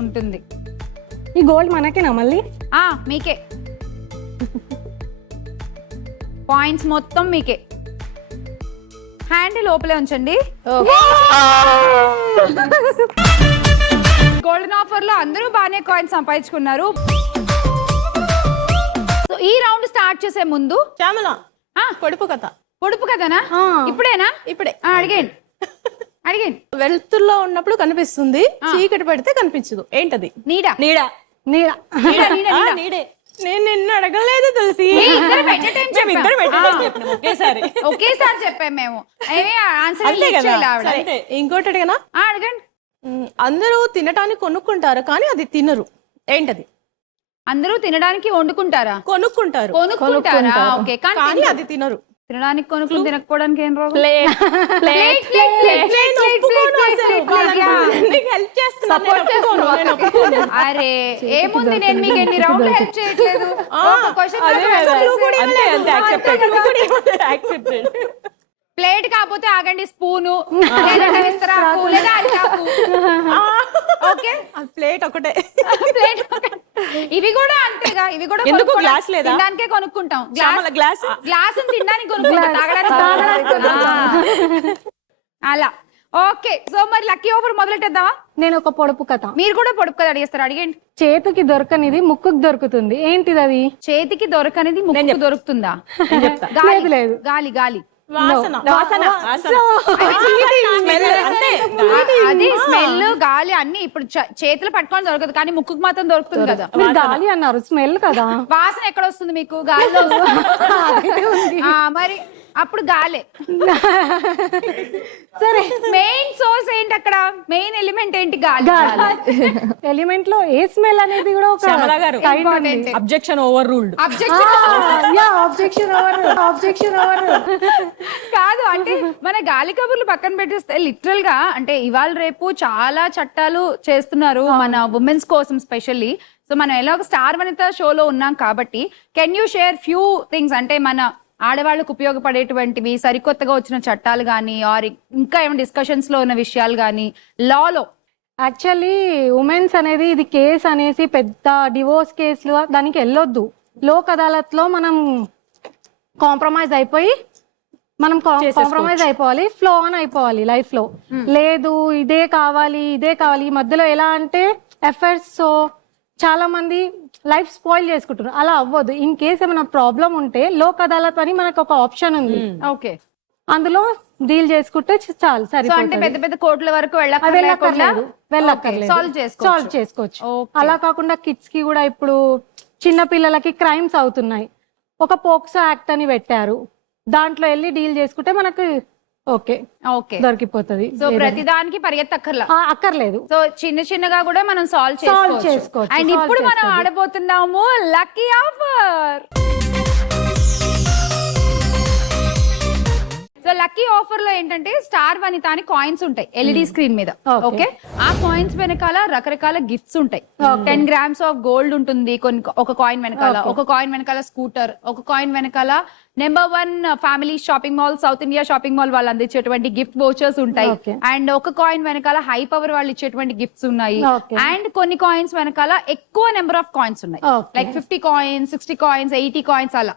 ఉంటుంది. ఈ గోల్డ్ మనకేనా మళ్ళీ? మీకే. పాయింట్స్ మొత్తం మీకే. హ్యాండ్ లోపలే ఉంచండి. గోల్డెన్ ఆఫర్ లో అందరూ బాగానే కాయిన్స్ సంపాదించుకున్నారు. సో ఈ రౌండ్ స్టార్ట్ చేసే ముందు శ్యామల, పొడుపు కథ. పొడుపు కథనా? ఇప్పుడేనా? ఇప్పుడే. అడిగండి అడిగండి. వెలుతుల్లో ఉన్నప్పుడు కనిపిస్తుంది, చీకటి పడితే కనిపించదు. ఏంటది? నీడ. నీడ. నీడ. నీడే. నేను నిన్ను అడగలేదు తులసి. ఒకేసారి చెప్పాం మేము. అంతే కదా. ఇంకోటి అడిగనా? అడగండి. అందరూ తినటానికి కొనుక్కుంటారు, కానీ అది తినరు. ఏంటది? అందరూ తినడానికి వండుకుంటారా? కొనుక్కుంటారు, కొనుక్కుంటారా? ఓకే, కానీ అది తినరు. తినడానికి కొనుక్కుని తినకపోవడానికి ఏం రోగం? అరే ఏముంది, నేను మీకు ఎన్ని రౌండ్లు హెల్ప్ చేయట్లేదు. ప్లేట్ కాకపోతే ఆగండి, స్పూను లేదా విస్తరాకు లేదా అరిటాకు. ఓకే, ప్లేట్ ఒకటే. ప్లేట్ ఇవి కూడా అంతేగా, ఇవి కూడా ఎందుకు కొనుక్కోవడం- గ్లాస్ లేదా? తినడానికే కొనుక్కుంటాం. గ్లాస్ గ్లాస్ తినడానికి కొనుక్కుంటాం, తాగడానికి కొనుక్కుంటాం. అలా ఓకే. సో మరి లక్కీ ఆఫర్ మొదలెట్టేద్దామా? నేను ఒక పొడుపు కథ. మీరు కూడా పొడుపు కదా అడిగేస్తారు, అడిగండి. చేతికి దొరకనిది ముక్కుకు దొరుకుతుంది, ఏంటిది అది? చేతికి దొరకనిది ముక్కు దొరుకుతుందా? లేదు, లేదు. గాలి గాలి వాసన. అది స్మెల్ గాలి అన్ని ఇప్పుడు చేతులు పట్టుకొని దొరకదు, కానీ ముక్కుకు మాత్రం దొరుకుతుంది కదా. మీరు గాలి అన్నారు, స్మెల్ కదా. వాసన ఎక్కడ వస్తుంది మీకు? గాలిలో మరి అప్పుడు గాలే. సరే, మెయిన్ సోర్స్ ఏంటి అక్కడ? మెయిన్ ఎలిమెంట్ ఏంటి? గాలి. ఎలిమెంట్ లో ఏ స్మెల్ అనేది కూడా ఒక శ్యామల గారు, kind ఉంది. Objection over ruled. Objection over. కాదు అంటే మన గాలి కబుర్లు పక్కన పెట్టేస్తే లిటరల్ గా అంటే ఇవాళ రేపు చాలా చట్టాలు చేస్తున్నారు మన ఉమెన్స్ కోసం స్పెషల్లీ. సో మనం ఎలా ఒక స్టార్ వనిత షోలో ఉన్నాం కాబట్టి can you share few things, అంటే మన ఆడవాళ్ళకు ఉపయోగపడేటువంటివి సరికొత్తగా వచ్చిన చట్టాలు కానీ ఆర్ ఇంకా ఏమైనా డిస్కషన్స్ లో ఉన్న విషయాలు కానీ లాలో? యాక్చువల్లీ ఉమెన్స్ అనేది ఇది కేసు అనేసి పెద్ద డివోర్స్ కేసులు దానికి వెళ్ళొద్దు. లోక్ అదాలత్ లో మనం కాంప్రమైజ్ అయిపోయి కాంప్రమైజ్ అయిపోవాలి, ఫ్లో ఆన్ అయిపోవాలి లైఫ్ లో. లేదు ఇదే కావాలి ఈ మధ్యలో ఎలా అంటే ఎఫర్ట్స్, సో చాలా మంది లైఫ్ స్పాయిల్ చేసుకుంటున్నారు. అలా అవ్వదు. ఇన్ కేస్ ఏమైనా ప్రాబ్లం ఉంటే లోక్ అదాలత్ అని మనకు ఒక ఆప్షన్ ఉంది, ఓకే, అందులో డీల్ చేసుకుంటే చాలు. సరే, సో అంటే పెద్ద పెద్ద కోర్టుల వరకు వెళ్ళక్కర్లేదు, సాల్వ్ చేసుకోవచ్చు. అలా కాకుండా కిడ్స్ కి కూడా ఇప్పుడు చిన్న పిల్లలకి క్రైమ్స్ అవుతున్నాయి, ఒక పోక్సో యాక్ట్ అని పెట్టారు, దాంట్లో వెళ్ళి డీల్ చేసుకుంటే మనకు ఓకే ఓకే దొరికిపోతుంది. సో ప్రతిదానికి పరిగెత్తక్కర్లా, అక్కర్లేదు. సో చిన్న చిన్నగా కూడా మనం సాల్వ్ చేసుకోవచ్చు. అండ్ ఇప్పుడు మనం ఆడబోతున్నాము lucky offer. So lucky offer లో ఏంటంటే స్టార్ వనిత అని కాయిన్స్ ఉంటాయి ఎల్ఈడి స్క్రీన్ మీద. ఓకే, ఆ కాయిన్స్ వెనకాల రకరకాల గిఫ్ట్స్ ఉంటాయి. 10 grams ఆఫ్ గోల్డ్ ఉంటుంది ఒక కాయిన్ వెనకాల, ఒక కాయిన్ వెనకాల స్కూటర్, ఒక కాయిన్ వెనకాల number 1 family shopping mall, South India shopping mall వాళ్ళు అందించేటువంటి గిఫ్ట్ వోచర్స్ ఉంటాయి. అండ్ ఒక కాయిన్ వెనకాల హై పవర్ వాళ్ళు ఇచ్చేటువంటి గిఫ్ట్స్ ఉన్నాయి. అండ్ కొన్ని కాయిన్స్ వెనకాల ఎక్కువ నెంబర్ ఆఫ్ కాయిన్స్ ఉన్నాయి, లైక్ 50 కాయిన్స్, 60 కాయిన్స్, 80 కాయిన్స్ అలా.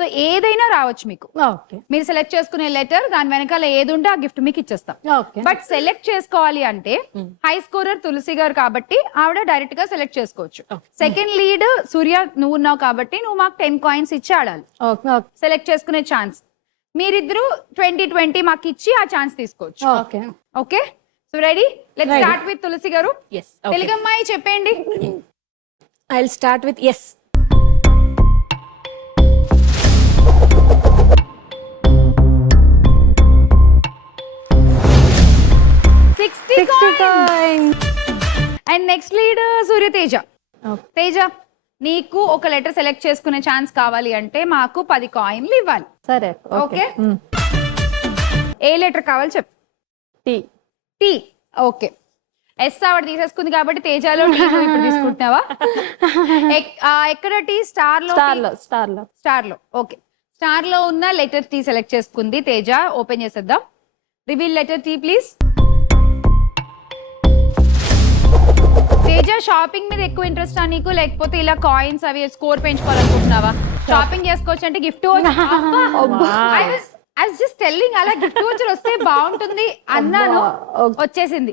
సో ఏదైనా రావచ్చు మీకు. మీరు సెలెక్ట్ చేసుకునే లెటర్ దాని వెనకాల ఏది ఉంటే ఆ గిఫ్ట్ మీకు ఇచ్చేస్తాం. బట్ సెలెక్ట్ చేసుకోవాలి అంటే హై స్కోరర్ తులసి గారు కాబట్టి ఆవిడ డైరెక్ట్ గా సెలెక్ట్ చేసుకోవచ్చు. సెకండ్ లీడ్ సూర్య నువ్వు ఉన్నావు కాబట్టి నువ్వు మాకు 10 కాయిన్స్ ఇచ్చి ఆడాలి సెలెక్ట్ చేసుకునే ఛాన్స్. మీరిద్దరు 20 మాకు ఇచ్చి ఆ ఛాన్స్ తీసుకోవచ్చు. Okay, so ready? Let's start with Tulasi garu. తెలుగమ్మాయి చెప్పండి. I will start with S. And next lead Surya Teja. Teja, నీకు ఒక లెటర్ సెలెక్ట్ చేసుకునే ఛాన్స్ కావాలి అంటే మాకు 10 కాయిన్లు ఇవ్వాలి. సరే, ఓకే, ఏ లెటర్ కావాలి చెప్పు. టీ. ఓకే, ఎస్ ఆవిడ తీసేసుకుంది కాబట్టి తేజాలో టీ ఇప్పుడు తీసుకుంటున్నావా? ఎక్కడ టీ? స్టార్ లో. ఓకే, స్టార్ లో ఉన్న లెటర్ టీ సెలెక్ట్ చేసుకుంది తేజ. ఓపెన్ చేసేద్దాం. Reveal letter T please. Teja, shopping మీద ఎక్కువ ఇంట్రెస్ట్ నీకు, లేకపోతే ఇలా కాయిన్స్ అవి స్కోర్ పెంచుకోవాలనుకుంటున్నావా? షాపింగ్ చేసుకోవచ్చు అంటే గిఫ్ట్ జస్ట్ టెల్లింగ్, అలా గిఫ్ట్ వచ్చర్ వస్తే బాగుంటుంది అన్నాను, వచ్చేసింది.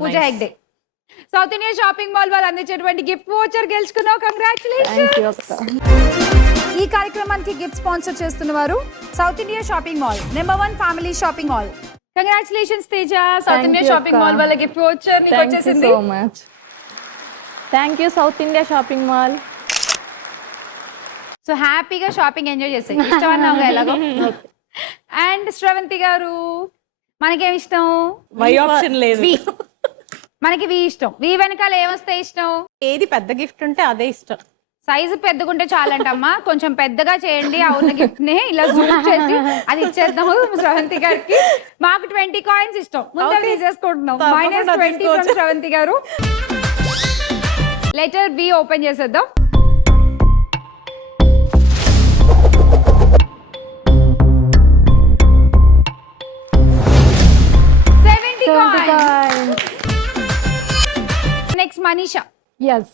Pooja Hegde. South India shopping mall వాళ్ళు అందించేటువంటి గిఫ్ట్ వోచర్ గెలుచుకున్నావు. కంగ్రాచులేషన్స్. ఈ కార్యక్రమానికి గిఫ్ట్ స్పాన్సర్ చేస్తున్న వారు South India shopping mall, number 1 family shopping mall. Congratulations Teja, South India shopping mall వాళ్ళ గిఫ్ట్ వోచర్ నీకు వచ్చేసింది. Thank you South India shopping mall. So హ్యాపీగా షాపింగ్ ఎంజాయ్ చేసాయి, ఇష్టం అన్నావు ఎలాగో. అండ్ శ్రవంతి గారు, మనకేం ఇష్టం? వై ఆప్షన్ లేదు. మనకి వి ఇష్టం. వి వెనకాల ఏమొస్తే ఇష్టం? ఏది పెద్ద గిఫ్ట్ ఉంటే అదే ఇష్టం. సైజు పెద్దగుంటే చాలంటమ్మా, కొంచెం పెద్దగా చేయండి. ఆ ఉన్న గిఫ్ట్ ని ఇలా జూమ్ చేసి అది ఇచ్చేద్దాము శ్రవంతి గారికి. మాకు 20 కాయిన్స్ ఇష్టం, ముందు తీసేసుకుంటున్నాం. -20 from శ్రవంతి గారు. లెటర్ బి ఓపెన్ చేసేద్దాం. coins. Next Manisha Yes.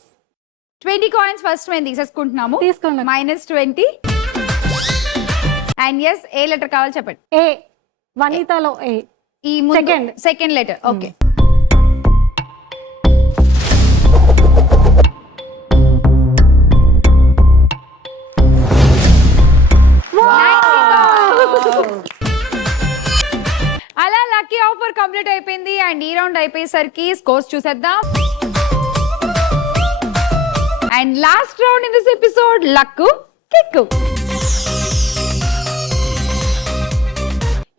20 coins first మేము తీసేసుకుంటున్నాము. తీసుకోండి. -20. అండ్ ఎస్ ఏ లెటర్ కావాలి చెప్పండి. A. వనితలో A. ఈ సెకండ్ లెటర్. ఓకే. అలా లక్కీ ఆఫర్ కంప్లీట్ అయిపోయింది. అండ్ ఈ రౌండ్ అయిపోయేసరికి స్కోర్స్ చూసేద్దాం. And last round in this episode luck kick.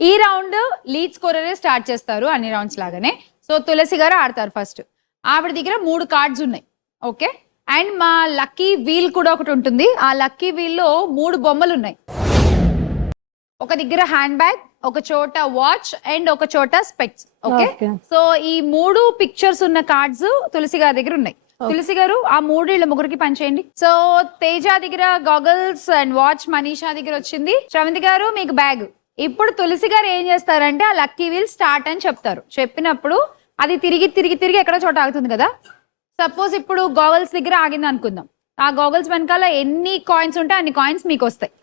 ఈ రౌండ్ లీడ్ స్కోరరే స్టార్ట్ చేస్తారు అన్ని రౌండ్స్ లాగానే. సో తులసి గారు ఆడతారు ఫస్ట్. ఆవిడ దగ్గర 3 కార్డ్స్ ఉన్నాయి. ఓకే. అండ్ మా లక్కీ వీల్ కూడా ఒకటి ఉంటుంది. ఆ లక్కీ వీల్ లో 3 బొమ్మలు ఉన్నాయి. ఒక దగ్గర హ్యాండ్ బ్యాగ్, ఒక చోట వాచ్ అండ్ ఒక చోట స్పెక్స్. ఓకే. సో ఈ 3 పిక్చర్స్ ఉన్న కార్డ్స్ తులసి గారి దగ్గర ఉన్నాయి. తులసి గారు ఆ 3 ముగ్గురికి పంచేయండి. సో తేజ దగ్గర గాగల్స్ అండ్ వాచ్, మనీషా దగ్గర వచ్చింది. శ్రవంతి గారు మీకు బ్యాగ్. ఇప్పుడు తులసి గారు ఏం చేస్తారంటే ఆ లక్కీ వీల్ స్టార్ట్ అని చెప్తారు. చెప్పినప్పుడు అది తిరిగి తిరిగి తిరిగి ఎక్కడో చోట ఆగుతుంది కదా. సపోజ్ ఇప్పుడు గాగల్స్ దగ్గర ఆగింది అనుకుందాం. ఆ గాగల్స్ వెనకాల ఎన్ని కాయిన్స్ ఉంటే అన్ని కాయిన్స్ మీకు వస్తాయి.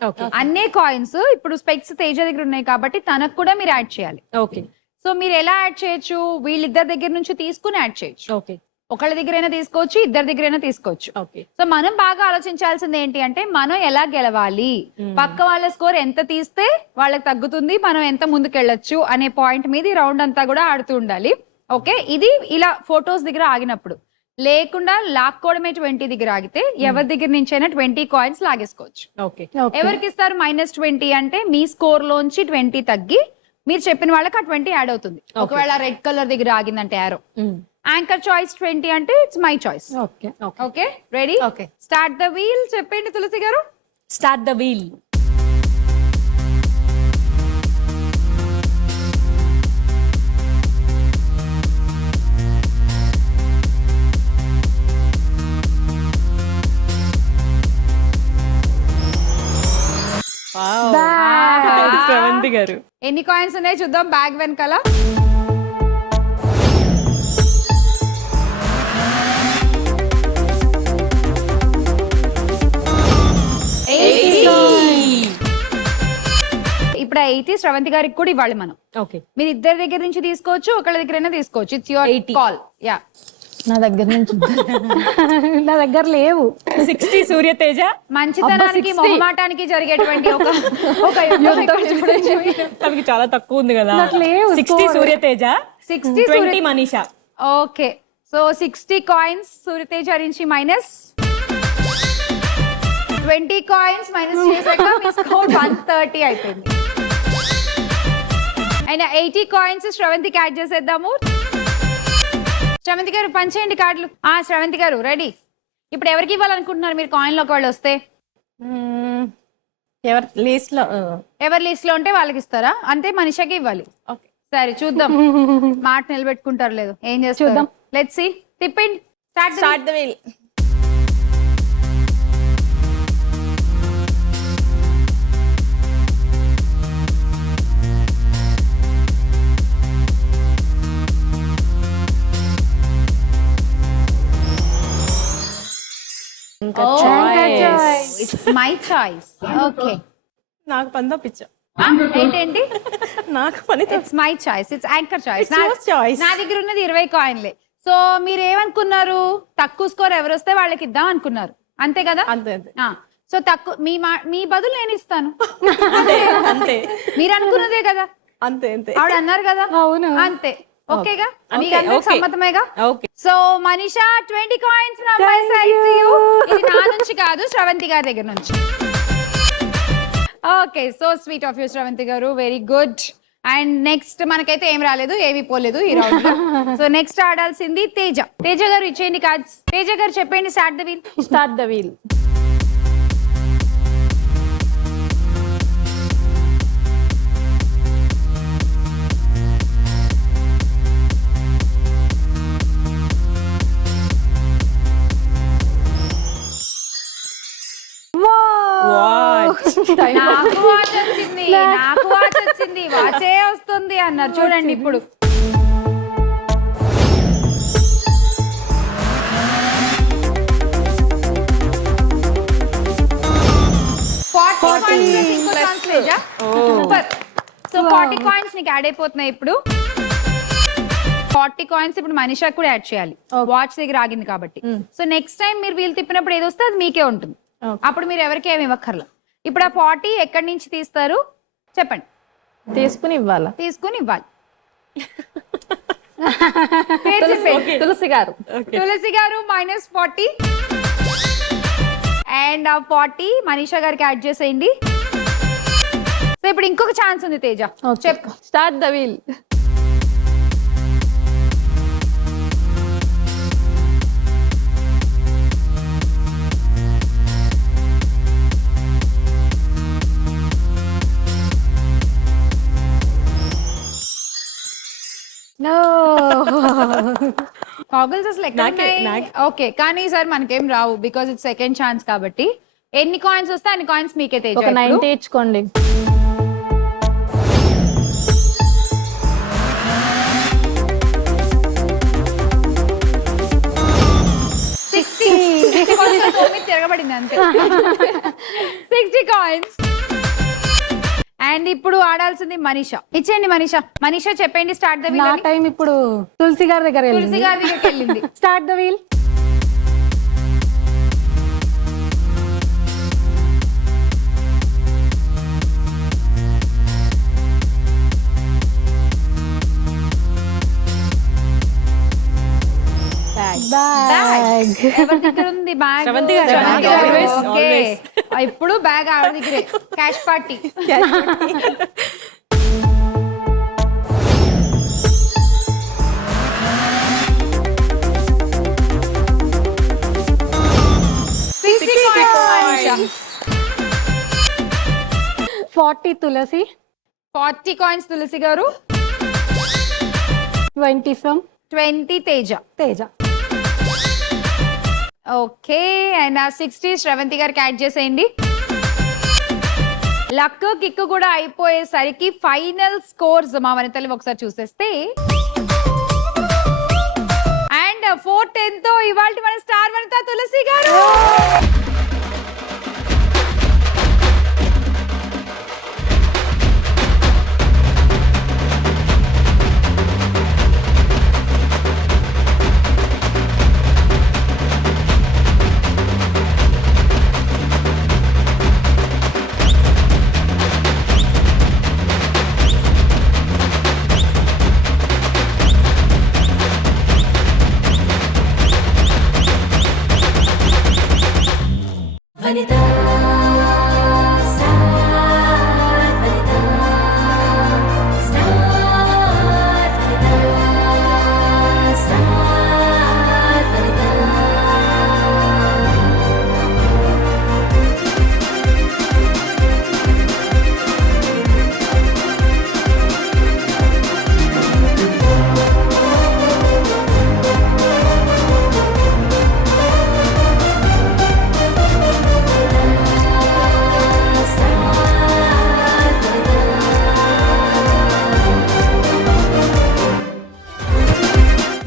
అన్ని కాయిన్స్ ఇప్పుడు స్పెక్స్ తేజ దగ్గర ఉన్నాయి కాబట్టి తనకు కూడా మీరు యాడ్ చేయాలి. ఓకే. సో మీరు ఎలా యాడ్ చేయొచ్చు? వీళ్ళిద్దరి దగ్గర నుంచి తీసుకుని యాడ్ చేయొచ్చు. ఓకే. ఒకళ్ళ దగ్గరైనా తీసుకోవచ్చు, ఇద్దరి దగ్గరైనా తీసుకోవచ్చు. ఓకే. సో మనం బాగా ఆలోచించాల్సింది ఏంటి అంటే మనం ఎలా గెలవాలి, పక్క వాళ్ళ స్కోర్ ఎంత తీస్తే వాళ్ళకి తగ్గుతుంది, మనం ఎంత ముందుకెళ్ళొచ్చు అనే పాయింట్ మీద ఈ రౌండ్ అంతా కూడా ఆడుతూ ఉండాలి. ఓకే. ఇది ఇలా ఫొటోస్ దగ్గర ఆగినప్పుడు. లేకుండా లాక్కోవడమే 20 దగ్గర ఆగితే ఎవరి దగ్గర నుంచి అయినా 20 కాయిన్స్ లాగేసుకోవచ్చు. ఓకే. ఎవరికి ఇస్తారు -20 అంటే మీ స్కోర్ లోంచి 20 తగ్గి మీరు చెప్పిన వాళ్ళకి ఆ 20 యాడ్ అవుతుంది. ఒకవేళ రెడ్ కలర్ దగ్గర ఆగిందంటే యారో. యాంకర్ చాయిస్ 20 అంటే it's my choice. Okay. Okay. Ready? Okay. Start the wheel. చెప్పండి తులసి గారు. Start the wheel. శ్రవంతి గారు ఎన్ని కాయిన్స్ ఉన్నాయి చూద్దాం బ్యాగ్ వెనకాల. ఇప్పుడు 80 శ్రవంతి గారికి కూడా ఇవ్వాలి మనం. ఓకే. మీరు ఇద్దరి దగ్గర నుంచి తీసుకోవచ్చు, ఒకళ్ళ దగ్గరైనా తీసుకోవచ్చు. It's your call. యా. నా దగ్గర నుంచి నా దగ్గర లేవు. 60 సూర్య తేజ. మంచితనానికి మొహమాటానికి జరిగేటువంటి ఒక తనకి చాలా తక్కువ ఉంది కదా. నాకు లేవు 60 Surya Teja, 60 20 Manisha. Okay. So 60 coins Suryateja నుంచి -20 కాయిన్స్ మైనస్ చేసాక మీ స్కోర్ 130 అయిపోయింది. అయినా 80 కాయిన్స్ శ్రవంతికి యాడ్ చేసేద్దాము. శ్రవంతి గారు పంచేయండి కార్డులు. శ్రవంతి గారు రెడీ. ఇప్పుడు ఎవరికి ఇవ్వాలనుకుంటున్నారు మీరు కాయిన్లు ఒకవేళ వస్తే? ఎవరి లిస్ట్ లో ఎవరి లిస్ట్ లో ఉంటే వాళ్ళకి ఇస్తారా? అంటే మనిషికి ఇవ్వాలి. ఓకే. సరే చూద్దాం మాట నిలబెట్టుకుంటారు లేదు. ఏం చేస్తారు చూద్దాం. Let's see. తిప్పండి. Start the wheel. It's my choice. Okay. నాకు పని తప్పించా. ఏంటండి? నాకు పని it's my choice. It's anchor choice. It's your choice. నా దగ్గర ఉన్నది 20 కాయిన్లే. సో మీరు ఏమనుకున్నారు? తక్కువ స్కోర్ ఎవరు వస్తే వాళ్ళకి ఇద్దాం అనుకున్నారు. అంతే కదా? అంతే అంతే. సో తక్కువ మీ బదులు నేను ఇస్తాను. అంతే. మీరు అనుకున్నదే కదా. అంతే అంతే. ఆవిడ అన్నారు కదా. అవును. అంతే. ఓకేగా? మీకు అందరికి సమ్మతమేగా? Okay. So Manisha 20 coins from my side to you. ఇది నా నుంచి కాదు, శ్రవంతి గారి దగ్గర నుంచి. Okay. So sweet of you Sravanthi garu. Very good. And next మనకైతే ఏం రాలేదు, ఏవి పోలేదు ఈ రౌండ్ లో. సో నెక్స్ట్ ఆడాల్సింది తేజ. తేజ గారు ఇచ్చేయండి కార్డ్స్. తేజ గారు చెప్పండి. Start the wheel. Start the wheel. నాకు వాచ్ వచ్చింది, నాకు వాచ్ వచ్చింది, వాచే వస్తుంది అన్నారు. చూడండి ఇప్పుడు 40 coins plus ఇంకో chance Teja. Super. So 40 coins నీకు యాడ్ అయిపోతున్నాయి ఇప్పుడు. 40 కాయిన్స్ ఇప్పుడు మనీషాకి కూడా యాడ్ చేయాలి, వాచ్ దగ్గర ఆగింది కాబట్టి. సో నెక్స్ట్ టైం మీరు వీలు తిప్పినప్పుడు ఏది వస్తే అది మీకే ఉంటుంది. అప్పుడు మీరు ఎవరికి ఏమి ఇవ్వక్కర్లా. ఇప్పుడు ఆ 40 ఎక్కడి నుంచి తీస్తారు చెప్పండి. తీసుకుని ఇవ్వాలా? తీసుకుని ఇవ్వాలి. పేరు చెప్పండి. తులసి గారు. తులసి గారు -40 అండ్ ఆ 40 మనీషా గారికి యాడ్ చేసేయండి. సో ఇప్పుడు ఇంకొక ఛాన్స్ ఉంది తేజ, చెప్పు. Start the wheel. No. కాగల్స్ అసలు ఓకే, కానీ సార్ మనకేం రావు బికాజ్ ఇట్స్ సెకండ్ ఛాన్స్ కాబట్టి. ఎన్ని కాయిన్స్ వస్తే అన్ని కాయిన్స్ మీకే తేజ. ఒక 90 ఇచ్చుకోండి. తిరగబడింది అంతే. 60 కాయిన్స్. అండ్ ఇప్పుడు ఆడాల్సింది మనీషా. ఇచ్చేయండి మనీషా. మనీషా చెప్పండి స్టార్ట్ ద నా వీల్. టైం ఇప్పుడు తులసి గారి దగ్గర తులసి గారి దగ్గరికి వెళ్ళింది. Start the wheel. బ్యాగ్ ఎవరి దగ్గర ఉంది? బ్యాగ్ శ్రవంతి గారు. Always, always. ఇప్పుడు బ్యాగ్ ఆవిడ దగ్గరే. Cash party. Coins. 40 తులసి. 40 కాయిన్స్ తులసి గారు. 20 from 20 Teja. Teja. Okay, and ఆ 60 శ్రవంతి గారికి యాడ్ చేసేయండి. లక్ కిక్ కూడా అయిపోయేసరికి ఫైనల్ స్కోర్స్ మా వనితలు ఒకసారి చూసేస్తే అండ్ 410 తో ఇవాళ మన స్టార్ వనిత తులసి గారు.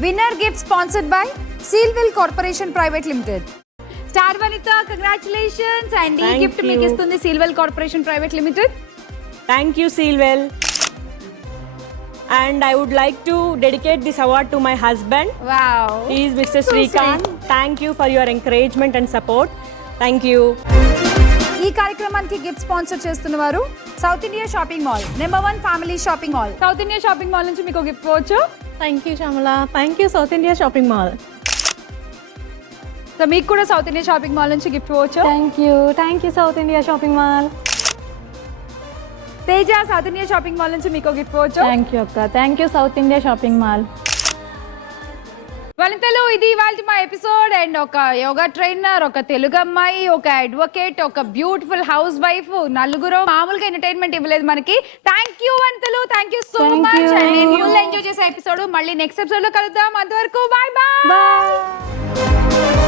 Winner gift sponsored by Sealwell corporation private limited. Star Vanitha congratulations. And ఈ Thank గిఫ్ట్ మీకు you. ఇస్తుంది Sealwell corporation private limited. Thank you, Sealwell. And I would like to dedicate this award to my husband. Wow. He is Mr. Srikanth. Thank you for your encouragement and support. Thank you. ఈ కార్యక్రమానికి gift sponsor చేస్తున్న వారు South India shopping mall, #1 family shopping mall. South India shopping mall నుంచి మీకు gift పోవచ్చు. Thank you Shyamala. Thank you South India shopping mall. So మీకు కూడా South India shopping mall నుంచి గిఫ్ట్ పోవచ్చు. Thank you South India shopping mall. Teja South India shopping mall నుంచి మీకు gift పోవచ్చు. థ్యాంక్ యూ అక్క. Thank you South India shopping mall. వనితలు ఇది ఇవాళ మా ఎపిసోడ్. అండ్ ఒక యోగా ట్రైనర్, ఒక తెలుగు అమ్మాయి, ఒక అడ్వకేట్, ఒక బ్యూటిఫుల్ హౌస్ వైఫ్, నలుగురు మామూలుగా ఎంటర్టైన్మెంట్ ఇవ్వలేదు మనకి. థ్యాంక్ యూ వనితలు, thank you so Thank much. you. And full enjoy చేసే ఎపిసోడ్ మళ్ళీ నెక్స్ట్ ఎపిసోడ్ లో కలుద్దాం. అంతవరకు బాయ్ బాయ్.